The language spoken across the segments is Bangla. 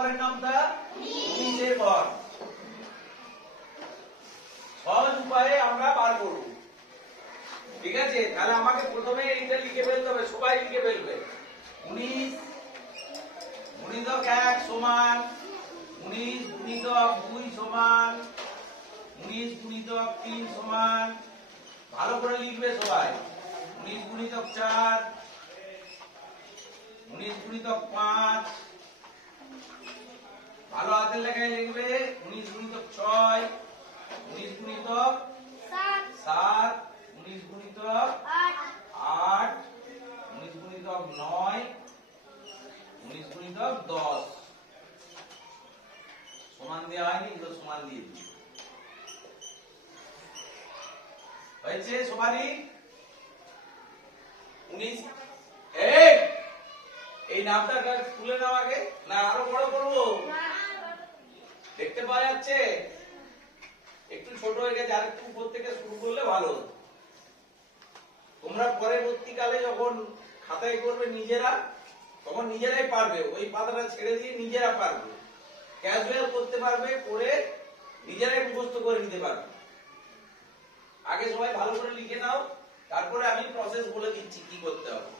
ঘরের নামটা? উনিশের ঘর। সহজ উপায়ে আমরা বার করব। ঠিক আছে? তাহলে আমাকে প্রথমে এইটা লিখে ফেলতে হবে, সবাই লিখে ফেলবে। উনিশ গুণিতক এক সমান, উনিশ গুণিতক দুই সমান, উনিশ গুণিতক তিন সমান। ভালো করে লিখবে সবাই। উনিশ গুণিতক চার, উনিশ গুণিতক পাঁচ ভালো হাতের লেখায় লিখবে উনিশ গুণিতক ছয় উনিশ গুণিতক সাত। উনিশ গুণিতক আট। উনিশ গুণিতক নয় উনিশ গুণিতক দশ। সমান দেওয়া হয়নি এগুলো সমান দিয়ে দিই। হয়েছে সমানই উনিশ এই নামটা তুলে নাও আগে, না আরও বড় করব? দেখতে পাওয়া যাচ্ছে। একটু ছোট হয়ে গেছে, আর একটু উপর থেকে শুরু করলে ভালো। তোমরা পরবর্তীকালে যখন খাতায় করবে নিজেরা, তখন নিজেরাই পারবে। ওই পাতাটা ছেড়ে দিয়ে নিজেরা পারবে। ক্যাজুয়াল করতে পারবে, করে নিজেরাই মুখস্থ করে নিতে পারবে। আগে সবাই ভালো করে লিখে নাও, তারপরে আমি প্রসেস বলে দিচ্ছি কি করতে হবে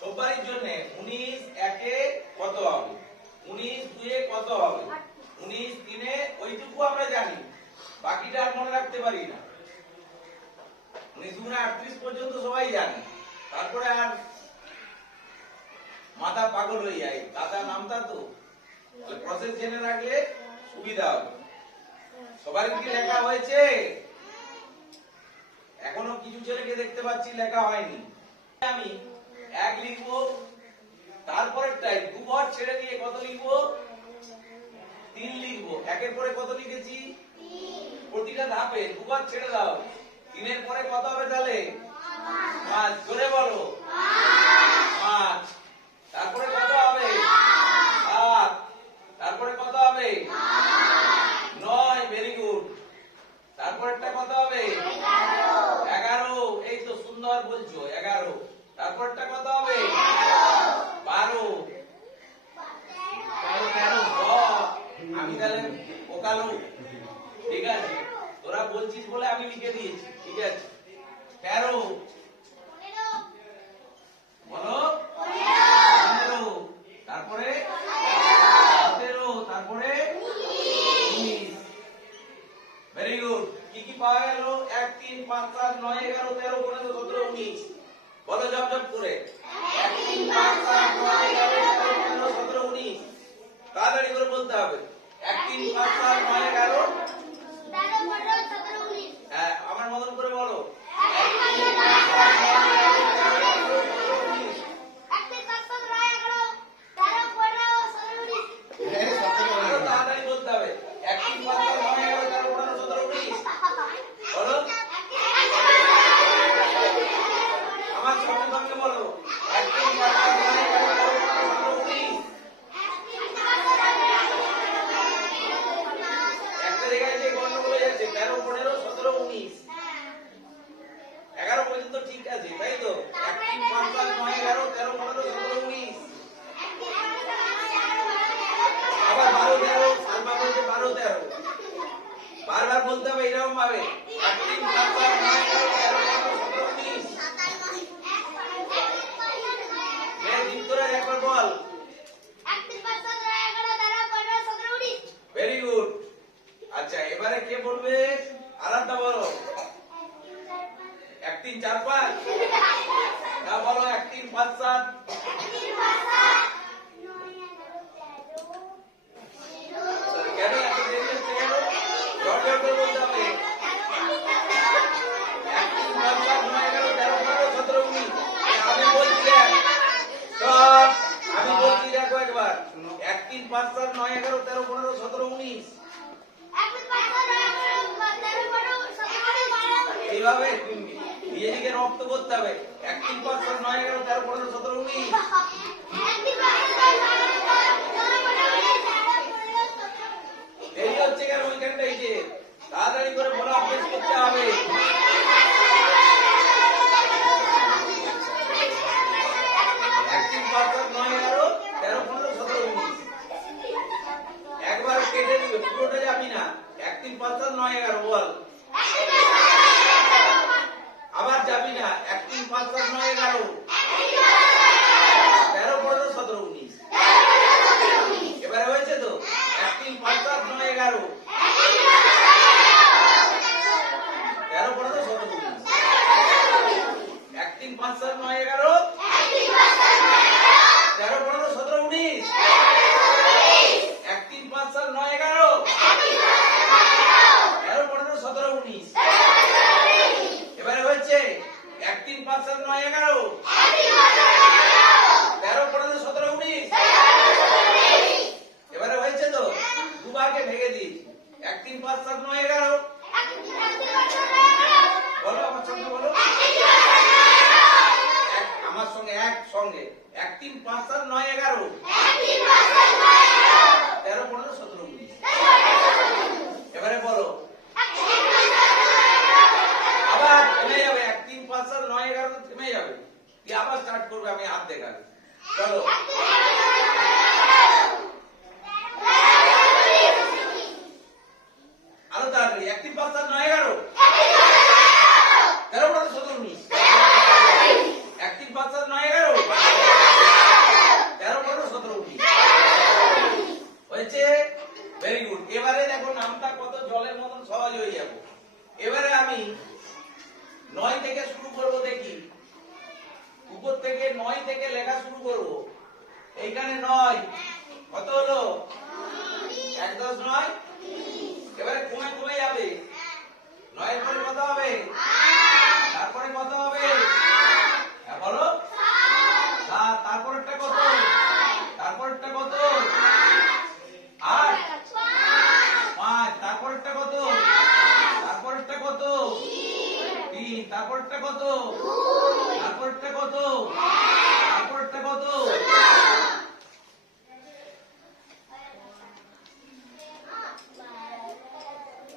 সবারই জন্য উনিশ একে কত হবে উনিশ দুয়ে কত হবে উনিশ তিনে ওইটুকু আমরা জানি বাকিটা আর মনে রাখতে পারি না উনিশ দুগুণে আটত্রিশ পর্যন্ত সবাই জানে তারপরে আর মাথা পাগল হয়ে যায় দাদা নামটা তো প্রসেস জেনে রাখলে সুবিধা হবে সবার কি লেখা হয়েছে কিছু দেখতে পাচ্ছি লেখা হয়নি। আমি এক লিখব তারপরেরটাই দুবার ছেড়ে দিয়ে কত লিখব? তিন লিখব। একের পরে কত লিখেছি? প্রতিটা ধাপে দুবার ছেড়ে দাও। তিনের পরে কত হবে তাহলে? পাঁচ। জোরে বলো। পাঁচ। তারপরে কত হবে সাত তারপরে কত হবে নয় ভেরি গুড তারপরেরটা কত হবে এগারো এই তো সুন্দর বলছো এগারো তারপরটা কত হবে বারো তেরো তেরো দশ। আমি তাহলে ওকালো ঠিক আছে তোরা বলছিস বলে আমি লিখে দিয়েছি ঠিক আছে তেরো বলো পনেরো তারপরে সতেরো তারপরে উনিশ ভেরি গুড কি কি পাওয়া গেল এক তিন পাঁচ সাত নয় এগারো তেরো পনেরো সতেরো উনিশ বলো জব জব করে এক তিন পাঁচ সাত নয় এগারো তেরো পনেরো সতেরো উনিশ তাড়াতাড়ি করে বলতে হবে এক তিন পাঁচ সাত নয় এগারো। হ্যাঁ, আমার মতন করে বলো। বলতে হবে এরকম ভাবে আচ্ছা এবারে কে বলবে? বলো। চার পাঁচ। না বলো, এক তিন পাঁচ সাত কেন এত দেরি হচ্ছে কেন জট জট করে বলতে হবে এক তিন পাঁচ সাত নয় এগারো তেরো পনেরো সতেরো উনিশ আমি বলছি দেখ সব আমি বলছি দেখো একবার এক তিন পাঁচ সাত নয় এগারো তেরো পনেরো সতেরো উনিশ এইভাবে নিজেকে রপ্ত করতে হবে। এক তিন পাঁচ সাত নয় এগারো, তেরো, পনেরো, সতেরো, উনিশ। দেরি হচ্ছে কেন ওইখানটাই যে তাড়াতাড়ি করে বলা অভ্যেস করতে হবে। তেরো, পনেরো এবারে বলো। আবার থেমে যাবে। এক পাঁচ সাত নয় এগারো, থেমে যাবে। আবার স্টার্ট করবে? আমি হাত দেখাবে। চলো হয়ে যাব। এবারে আমি নয় থেকে শুরু করব দেখি। উপর থেকে নয় থেকে লেখা শুরু করব। এইখানে নয়। কত হলো? এক দশ নয়? এবারে কমে কমে যাবে। নয়ের পরে কত হবে? তারপরে কত হবে? হ্যাঁ বলো সাত তারপরেরটা কত তারপরেরটা কত আট পাঁচ তারপরেরটা কত তারপরেরটা কত তিন তারপরেরটা কত তারপরেরটা কত তারপরেরটা কত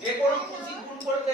যে কোনো খুশি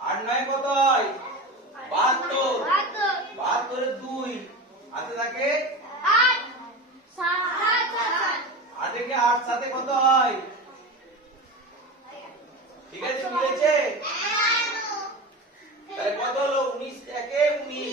আট নয় কত হয় বাহাত্তর। বাহাত্তর। বাহাত্তরের দুই। হাতে থাকে। আটেকে আট সাথে কত হয় ঠিক আছে মিলেছে? তাহলে কত হলো? উনিশ একে উনিশ।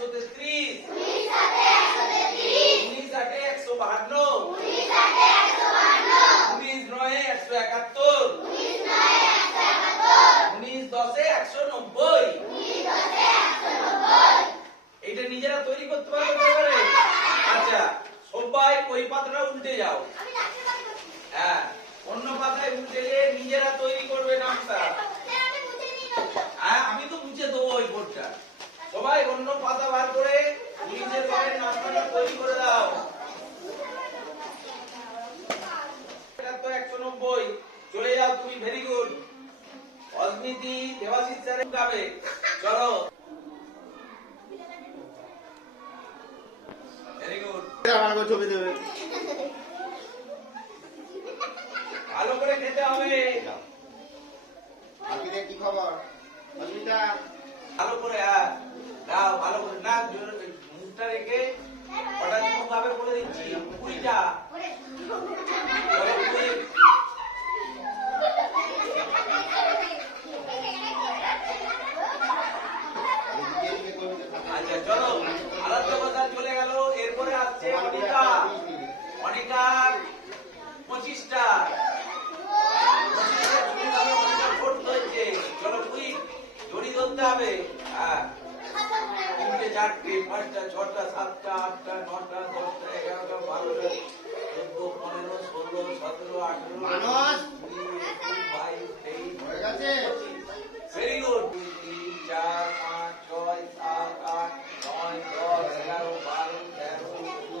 সাতে একশো তেত্রিশ উনিশ আটে একশো বাহান্ন উনিশ নয়ে একশো একাত্তর উনিশ দশে একশো নব্বই এইটা নিজেরা তৈরি করতে পারবে তো এবারে আচ্ছা সবাই ওই পাতাটা উল্টে যাও আমি লাস্টের বার করছি। হ্যাঁ অন্য পাতায় উল্টে গিয়ে নিজেরা তৈরি করবে নামটা স্যার, আমি মুছে নিই নামটা। হ্যাঁ আমি তো মুছে দেবো ওই বোর্ডটা সবাই অন্য পাতা বার করে নিজের ঘরের নামটা তৈরি করে দাও এটা তো একশো নব্বই চলে যাও তুমি very good Asmiti Debashis sir গাবে চলো ভেরি গুড ছবি দেবে। ভালো করে খেতে হবে। বাকিদের কি খবর? অস্মিতা ভালো করে হ্যাঁ। দাও ভালো করে না জোরে মুখটা রেখে ভাবে বলে দিচ্ছি। কুড়িটা ওরে। চলো কুড়ি এদিকে এদিকে করবি তো। আচ্ছা চলো আরাধ্য কথা চলে গেল এরপরে আসছে অনিকা অনিকা পঁচিশটা পঁচিশটা চুমুক ভাবে অনিকা ভোট হয়েছে চলো কুড়ি দড়ি ধরতে হবে হ্যাঁ তিনটে চারটে পাঁচটা ছটা সাতটা আটটা নটা দশটা এগারোটা বারোটা চোদ্দ পনেরো ষোলো সতেরো আঠেরো মানস! কুড়ি একুশ বাইশ তেইশ হয়ে গেছে ভেরি গুড দুই তিন চার পাঁচ ছয় সাত আট নয় দশ এগারো বারো তেরো চোদ্দ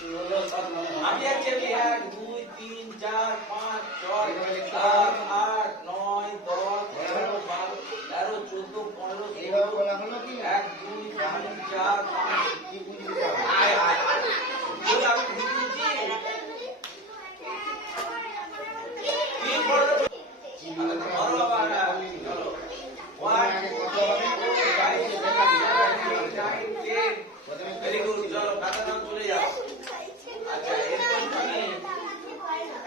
ষোলো সতেরো আমি আছি আমি এক দুই তিন চার পাঁচ ছয় সাত আট নয় দশ এগারো বারো তেরো চোদ্দ পনেরো এইভাবে ষোলো বলা হলো কি এক দুই তিন চার পাঁচ আয় আয় আয় আমি বুঝেছি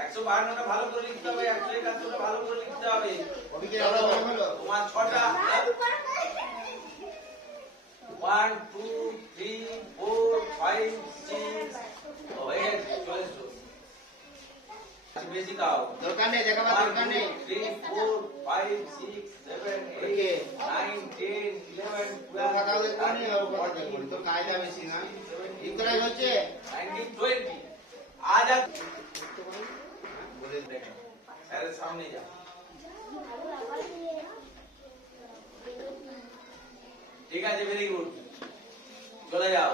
একশো বাহান্নটা ভালো করে লিখতে হবে একশো একাত্তরটা ভালো করে লিখতে হবে। তোমার ছটা। One two three four five six হয়ে গেছে চলে এসো বেশি খাও দরকার নেই। দেখাবার দরকার নেই three four five six seven eight nine ten eleven তোর খাতাও দেখব নি ওর কথা নি। তোর কায়দা বেশি না। ইকরাই হচ্ছে? নাইনটিন টোয়েন্টি আজ আর বলে। স্যারের সামনে যা। ঠিক আছে ভেরি গুড চলে যাও।